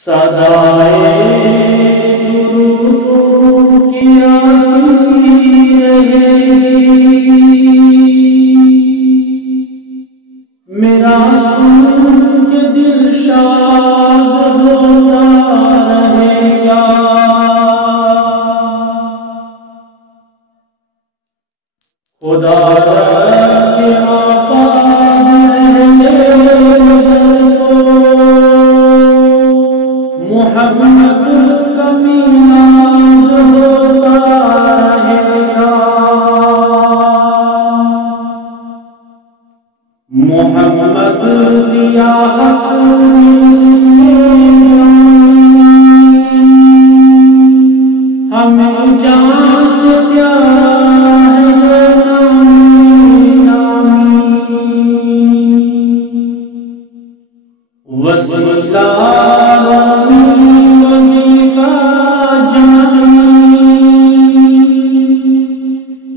سدائے درود کی آتی رہے میرا سوچ دل شاد ہوتا رہے گا خدا رکھے آباد محمد کا میلاد ہوتا رہے گا محمد دیا حق ہمیں جان سے پیارا ہے وسیلہ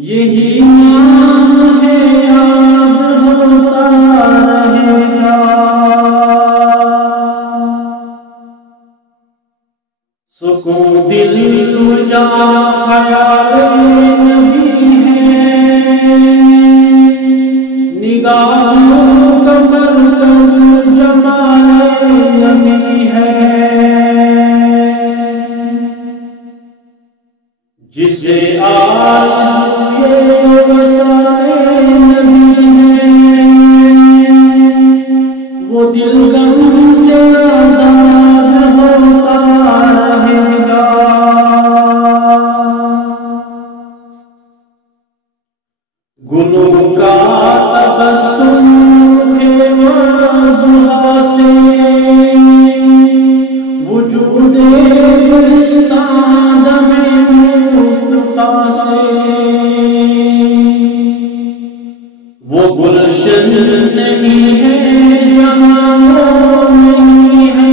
یہی نام ہے یاد ہوتا رہے گا سکون دل تجا خیال نبی ہے نگاہوں کا مرکز جمال نبی ہے جسے وہ دل غم سے آزاد ہوتا رہے گا گلوں کا تبسم ہے معذوریٰ سے وجود گلستان میں مصطفیٰ سے وہ گلشن نہیں ہے جہاں نہیں ہے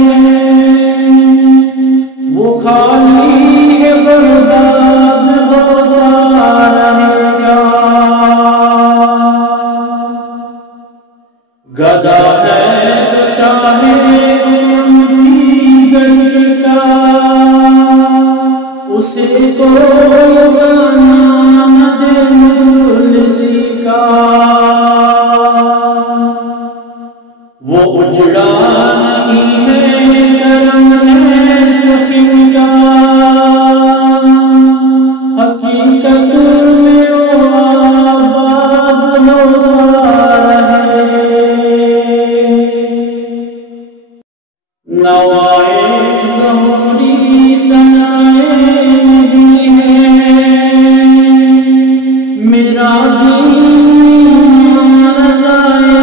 وہ خالی ہے برباد ہوتا رہے گا گدا ہے جو شاہ امتی گلی کا اسے کوئی گانا نہ دے مجلسی کا وہ اجڑا نہیں ہے کرم ہے سخن کا حقیقت میں وہ آباد ہوتا رہے نوائے ظہوری ثنائے نبی ہے میرا دین رضائے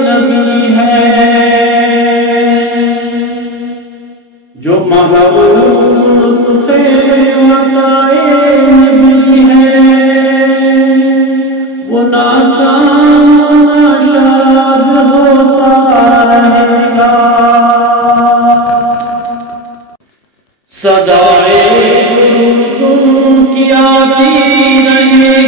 نبی ہے جو محبوب لطف عطائے نبی ہے وہ ناکام ناشاد ہوتا رہے گا صدائے درود کی آتی رہے